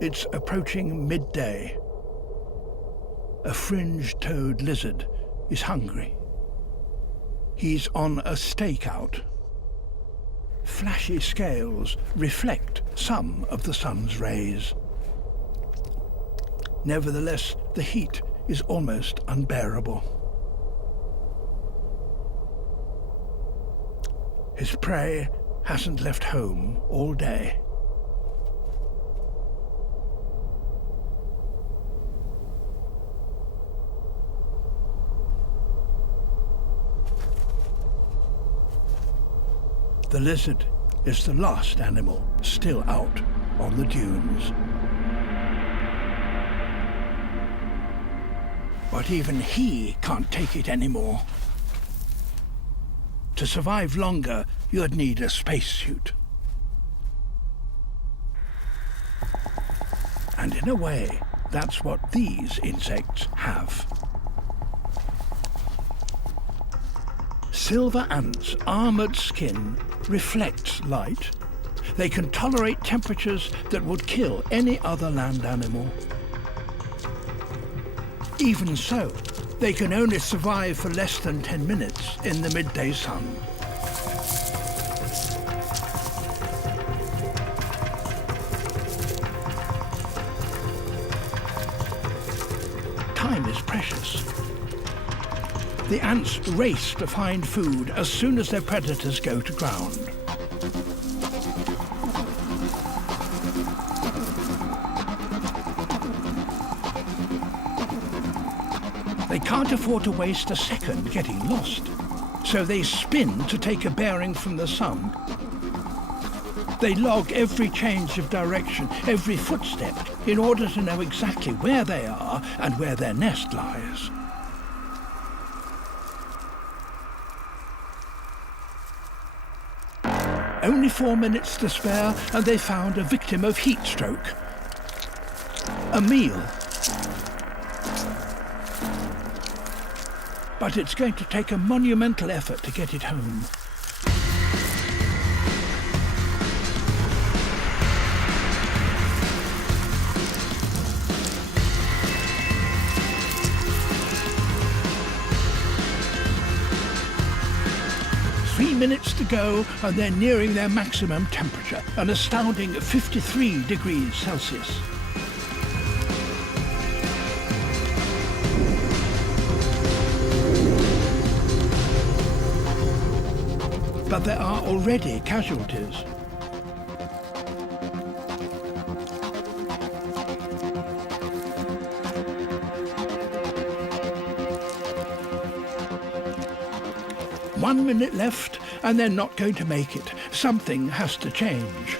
It's approaching midday. A fringed-toed lizard is hungry. He's on a stakeout. Flashy scales reflect some of the sun's rays. Nevertheless, the heat is almost unbearable. His prey hasn't left home all day. The lizard is the last animal still out on the dunes. But even he can't take it anymore. To survive longer, you'd need a spacesuit. And in a way, that's what these insects have. Silver ants' armored skin reflects light. They can tolerate temperatures that would kill any other land animal. Even so, they can only survive for less than 10 minutes in the midday sun. Time is precious. The ants race to find food as soon as their predators go to ground. They can't afford to waste a second getting lost, so they spin to take a bearing from the sun. They log every change of direction, every footstep, in order to know exactly where they are and where their nest lies. Only 4 minutes to spare, and they found a victim of heat stroke. A meal. But it's going to take a monumental effort to get it home. Minutes to go, and they're nearing their maximum temperature, an astounding 53 degrees Celsius. But there are already casualties. One minute left, and they're not going to make it. Something has to change.